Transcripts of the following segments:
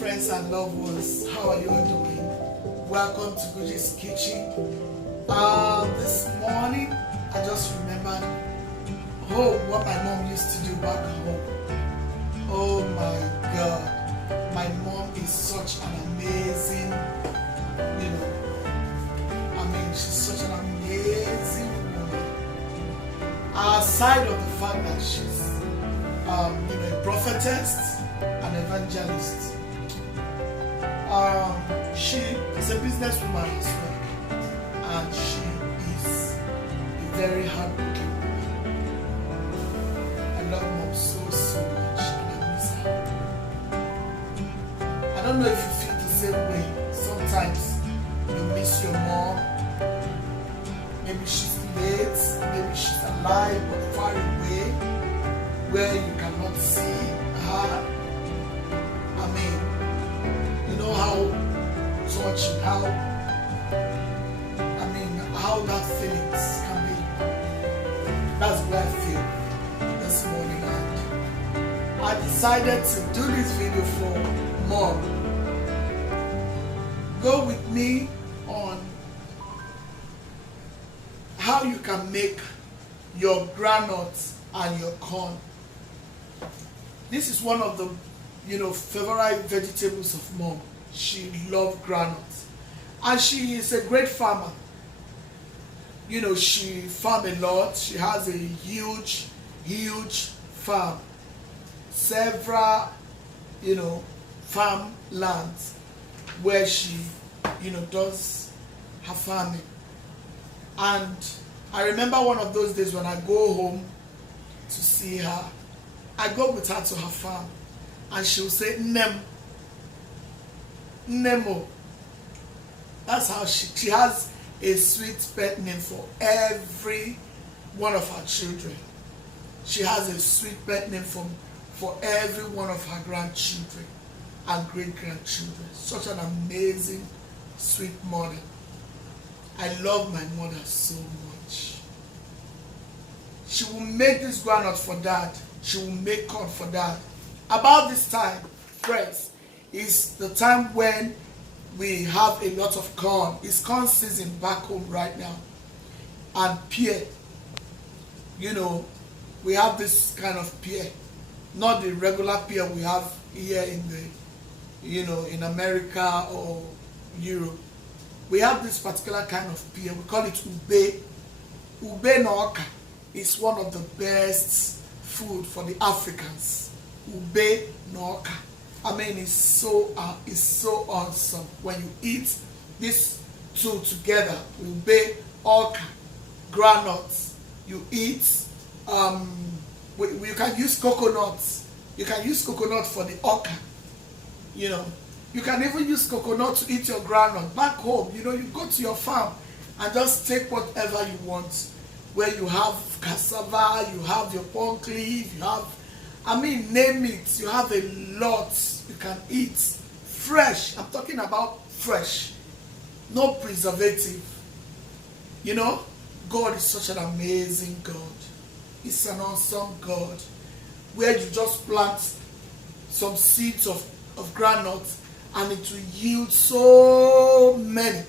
friends and loved ones, how are you all doing? Welcome to Guji's Kitchen. This morning I just remembered what my mom used to do back home. Oh my God, my mom is such an amazing, she's such an amazing woman. Aside of the fact that she's a prophetess, an evangelist. She is a businesswoman as well, and she is a very hardworking woman. I love mom so much, and I miss her. I don't know if you feel the same way. Sometimes you miss your mom. Maybe she's late, maybe she's alive but far away, where you cannot see her. How touching, how that feelings can be. That's what I feel this morning, and I decided to do this video for mom. Go with me on how you can make your groundnuts and your corn. This is one of the favorite vegetables of mom. She loves groundnuts, and she is a great farmer. She farms a lot. She has a huge farm, several farm lands where she does her farming. And I remember one of those days when I go home to see her, I go with her to her farm, and she'll say Nemo. That's how she has a sweet pet name for every one of her children. She has a sweet pet name for every one of her grandchildren and great-grandchildren. Such an amazing, sweet mother. I love my mother so much. She will make this groundnut for dad. She will make corn for dad. About this time, friends, is the time when we have a lot of corn. It's corn season back home right now. And pear, we have this kind of pear, not the regular pear we have here in in America or Europe. We have this particular kind of pear. We call it ube. Ube nooka is one of the best food for the Africans. Ube nooka. It's so awesome when you eat these two together. Ube, okra, groundnuts. You eat. You can use coconuts. You can use coconut for the okra. You can even use coconut to eat your groundnut. Back home, you go to your farm and just take whatever you want. Where you have cassava, you have your pumpkin leaf, you have. Name it. You have a lot you can eat. Fresh. I'm talking about fresh. No preservative. God is such an amazing God. He's an awesome God. Where you just plant some seeds of groundnuts and it will yield so many.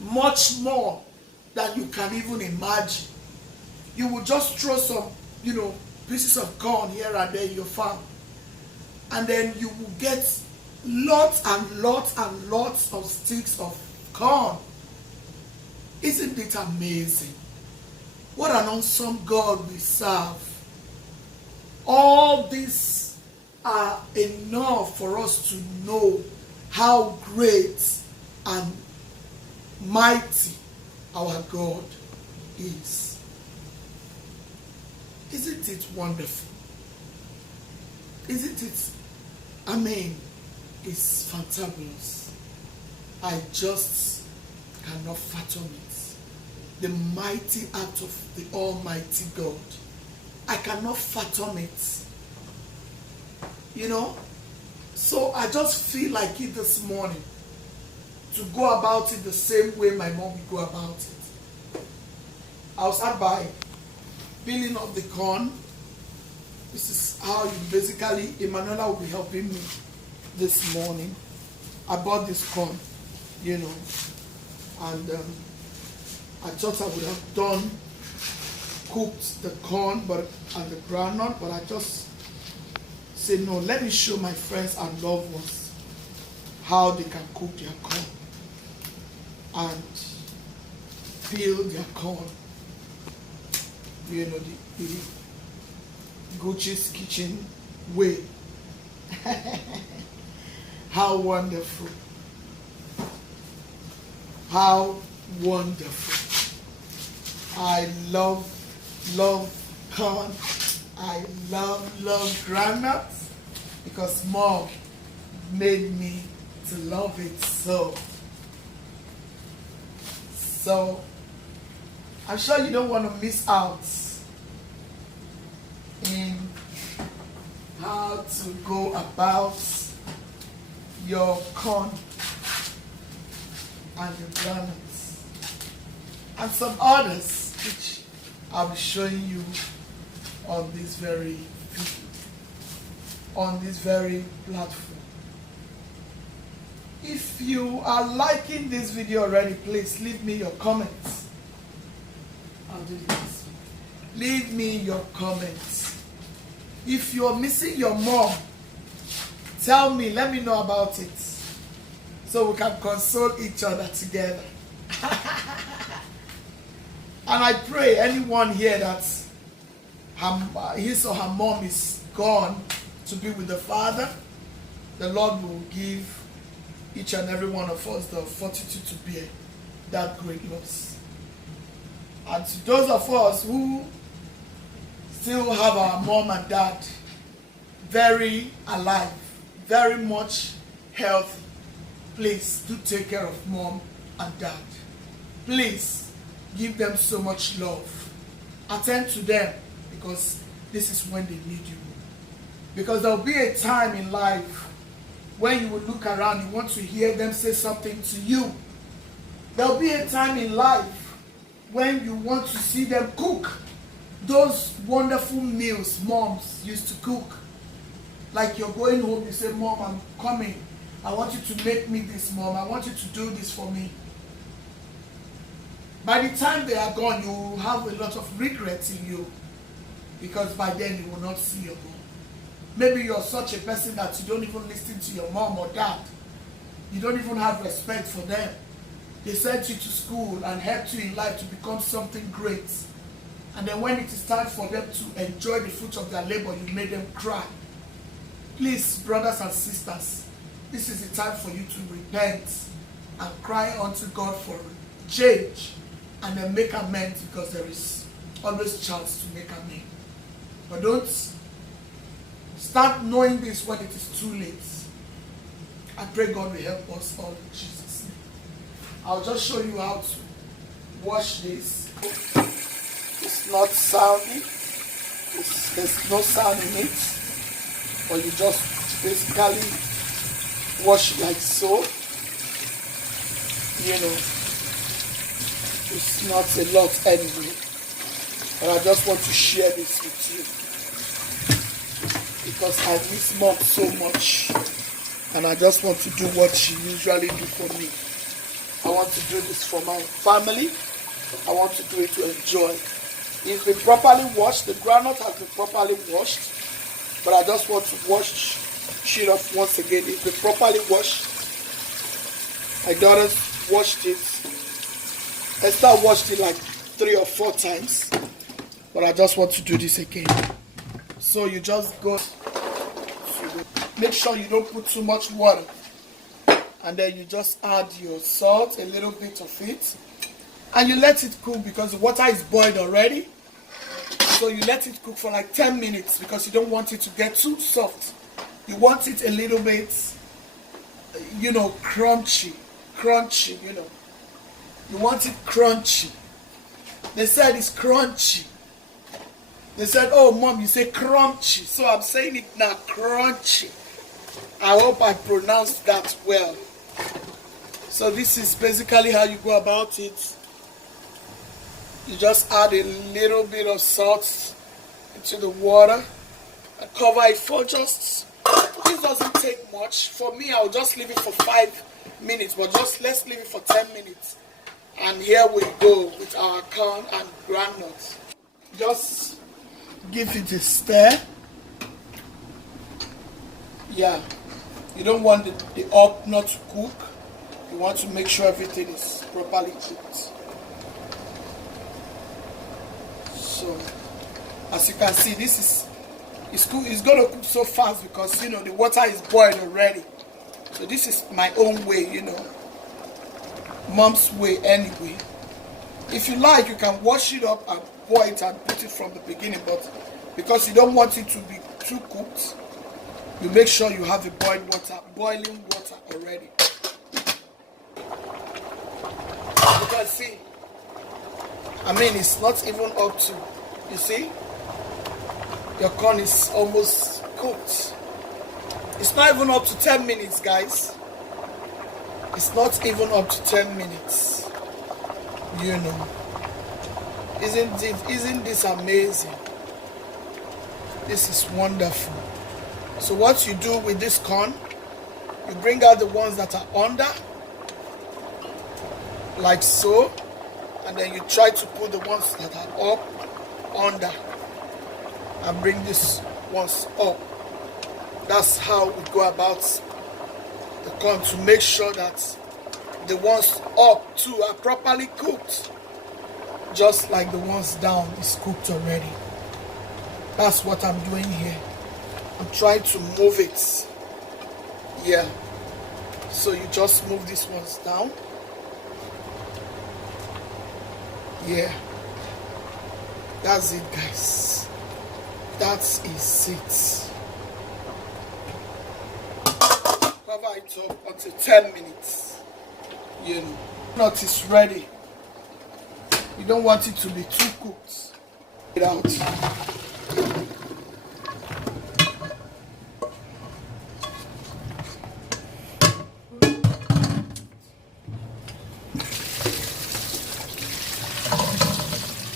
Much more than you can even imagine. You will just throw some, pieces of corn here and there in your farm, and then you will get lots and lots and lots of sticks of corn. Isn't it amazing? What an awesome God we serve. All these are enough for us to know how great and mighty our God is. Isn't it wonderful? Isn't it? It's fantabulous. I just cannot fathom it. The mighty act of the Almighty God. I cannot fathom it. So I just feel like it this morning to go about it the same way my mom would go about it. I'll start by peeling off the corn. This is how you basically, Emanuela will be helping me. this morning. I bought this corn, you know, and I thought I would have cooked the corn and the groundnut, but I just said, no, let me show my friends and loved ones how they can cook their corn and peel their corn. You know, the Gucci's kitchen way. How wonderful. How wonderful. I love corn. I love groundnuts because Mom made me to love it so. So I'm sure you don't want to miss out in how to go about your corn and your groundnuts and some others which I'll be showing you on this very video, on this very platform. If you are liking this video already, please leave me your comments. I'll do this. Leave me your comments. If you're missing your mom, tell me, let me know about it, so we can console each other together. And I pray anyone here that his or her mom is gone to be with the Father, the Lord will give each and every one of us the fortitude to bear that great loss. And to those of us who still have our mom and dad very alive, very much healthy, please do take care of mom and dad. Please give them so much love. Attend to them, because this is when they need you. Because there will be a time in life when you will look around, you want to hear them say something to you. There will be a time in life when you want to see them cook those wonderful meals moms used to cook. Like you're going home, you say, Mom, I'm coming. I want you to make me this, Mom. I want you to do this for me. By the time they are gone, you will have a lot of regrets in you, because by then you will not see your mom. Maybe you're such a person that you don't even listen to your mom or dad. You don't even have respect for them. They sent you to school and helped you in life to become something great. And then when it is time for them to enjoy the fruit of their labor, you made them cry. Please, brothers and sisters, this is the time for you to repent and cry unto God for change, and then make amends, because there is always a chance to make amends. But don't start knowing this when it is too late. I pray God will help us all in Jesus' name. I'll just show you how to wash this. It's not soundy. There's no sound in it. But you just basically wash like so. You know, it's not a lot anyway. But I just want to share this with you, because I miss Mom so much, and I just want to do what she usually do for me. I want to do this for my family. I want to do it to enjoy. It's been properly washed. The groundnut has been properly washed, but I just want to wash it off once again. It's been properly washed. My daughters washed it. Esther washed it like 3 or 4 times, but I just want to do this again. So you just go, make sure you don't put too much water, and then you just add your salt, a little bit of it, and you let it cook, because the water is boiled already. So you let it cook for like 10 minutes, because you don't want it to get too soft. You want it a little bit, you know, crunchy, you know. You want it crunchy. They said it's crunchy. They said, oh, Mom, you say crunchy. So I'm saying it now, crunchy. I hope I pronounced that well. So this is basically how you go about it. You just add a little bit of salt into the water and cover it for just This doesn't take much. For me, I'll just leave it for 5 minutes, but let's leave it for 10 minutes. And here we go with our corn and groundnuts. Just give it a stir. Yeah, you don't want the up not to cook. You want to make sure everything is properly cooked. So, as you can see, it's going to cook so fast because, you know, the water is boiled already. So this is my own way, you know, mom's way anyway. If you like, you can wash it up and boil it and put it from the beginning, but because you don't want it to be too cooked, you make sure you have the boiling water already. You can see, I mean, it's not even up to, you see, your corn is almost cooked. It's not even up to 10 minutes, guys. It's not even up to 10 minutes. You know. Isn't this amazing? This is wonderful. So what you do with this corn, you bring out the ones that are under, like so, and then you try to put the ones that are up, under, and bring these ones up. That's how we go about the corn, to make sure that the ones up too are properly cooked, just like the ones down is cooked already. That's what I'm doing here. I'm trying to move it. Yeah. So you just move these ones down. Yeah. That's it, guys. That is it. Cover it up until 10 minutes. You know. Nut is ready. You don't want it to be too cooked. Get out.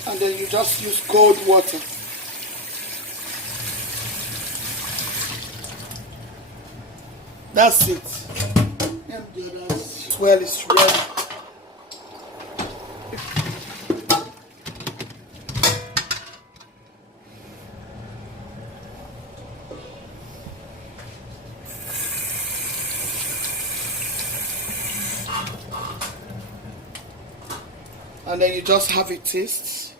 And then you just use cold water. That's it. Well, it's ready. And then you just have a taste.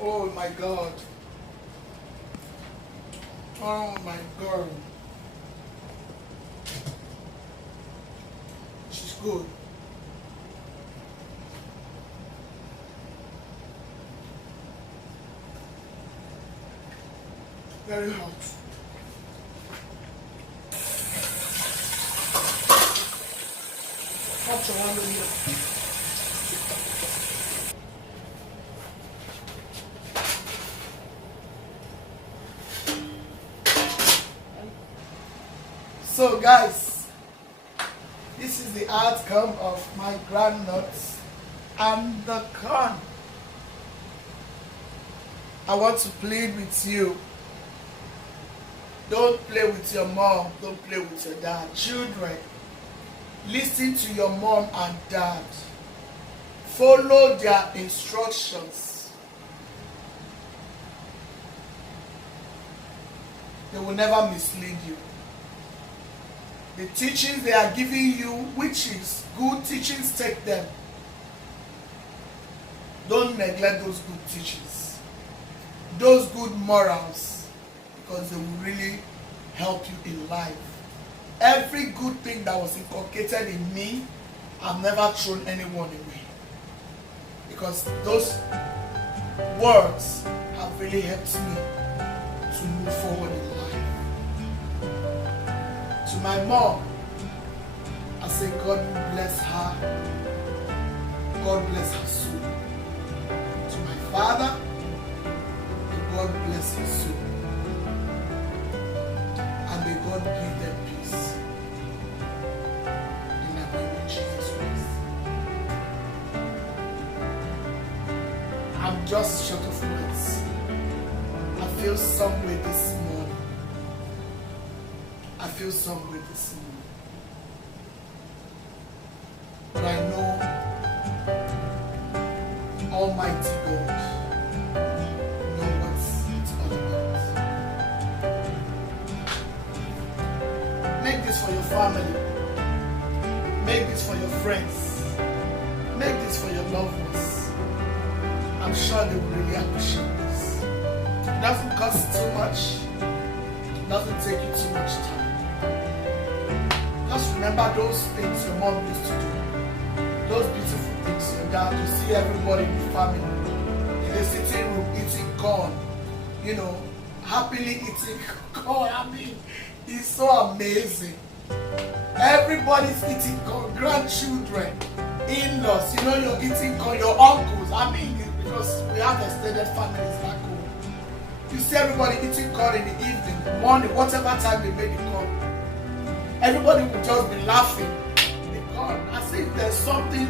Oh my God. Oh my God. She's good. Very hot. Hot around here. So guys, this is the outcome of my groundnuts and the corn. I want to plead with you. Don't play with your mom. Don't play with your dad. Children, listen to your mom and dad. Follow their instructions. They will never mislead you. The teachings they are giving you, which is good teachings, take them. Don't neglect those good teachings. Those good morals, because they will really help you in life. Every good thing that was inculcated in me, I've never thrown anyone away. Because those words have really helped me to move forward in life. To my mom, I say God bless her. God bless her soul. To my father, God bless his soul. And may God give them peace. In the name of Jesus Christ. just short of words. I feel some way this morning. I feel some way this morning. But I know Almighty God knows what it's all about. Make this for your family. Make this for your friends. Make this for your loved ones. I'm sure they will really appreciate this. It doesn't cost too much. It doesn't take you too much time. Just remember those things your mom used to do. Those beautiful things your dad, you see everybody in the family in the sitting room eating corn, you know, happily eating corn. I mean, it's so amazing. Everybody's eating corn, grandchildren, in-laws, you know, you're eating corn, your uncles. I mean, because we have extended families back home. You see everybody eating corn in the evening, morning, whatever time they make the corn. Everybody will just be laughing. The corn, as if there's something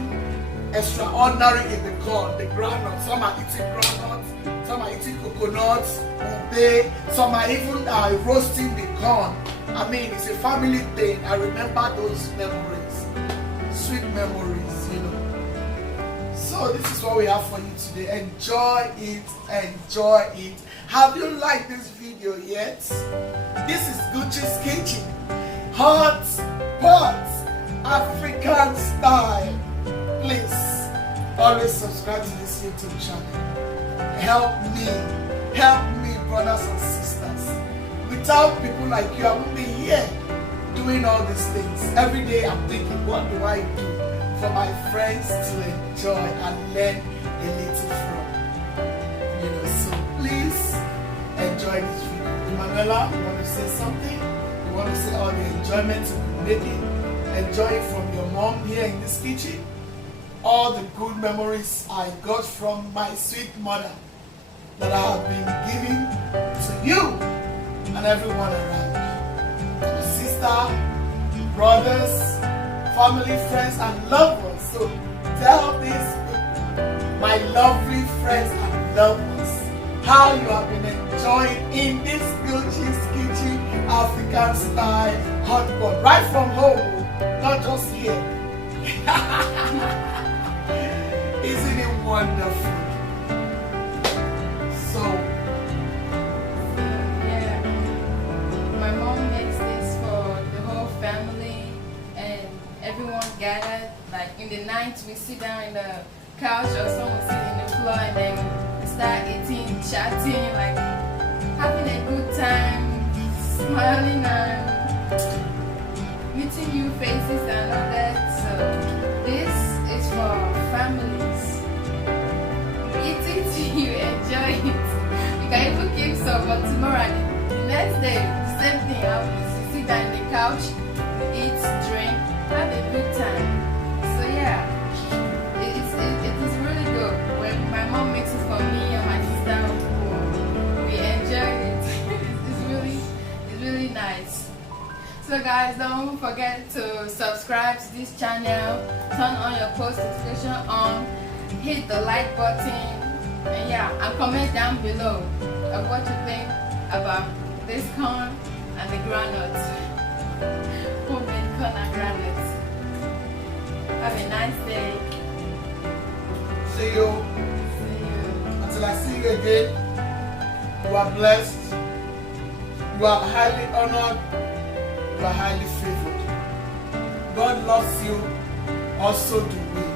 extraordinary in the corn, the groundnut. Some are eating groundnuts, some are eating coconuts, ube, some are even roasting the corn. I mean, it's a family thing. I remember those memories, sweet memories, you know. So this is what we have for you today. Enjoy it, enjoy it. Have you liked this video yet? This is Gucci's Kitchen. Hot pot, African style. Please, always subscribe to this YouTube channel. Help me, brothers and sisters. Without people like you, I wouldn't be here doing all these things. Every day I'm thinking, what do I do for my friends to enjoy and learn a little from? You know, so please enjoy this video. Emanuela, you want to say something? You want to say all the enjoyment you're making? Enjoy it from your mom here in this kitchen? All the good memories I got from my sweet mother that I have been giving to you and everyone around. Your sister, brothers, family, friends, and loved ones. So tell these people, my lovely friends and loved ones, how you have been enjoying in this Gucci's Kitchen African style hot pot. Right from home, not just here. Isn't it wonderful? So, yeah, my mom makes this for the whole family and everyone gathered. Like in the night, we sit down in the couch or someone sit in the floor and then we start eating, chatting, like having a good time, smiling and meeting new faces and all that. So this is for families. Eat it, you enjoy it. You can even keep some for tomorrow. The next day, the same thing happens. You sit down in the couch, you eat, drink, have a good time. So yeah, it is really good. When my mom makes it for me and my sister, we enjoy it. It's really nice. So guys, don't forget to subscribe to this channel, turn on your post notification on, hit the like button, and yeah, and comment down below of what you think about this corn and the groundnut. Homemade corn and groundnut. Have a nice day. see you. Until I see you again, you are blessed, you are highly honored, you are highly favored. God loves you, also do we.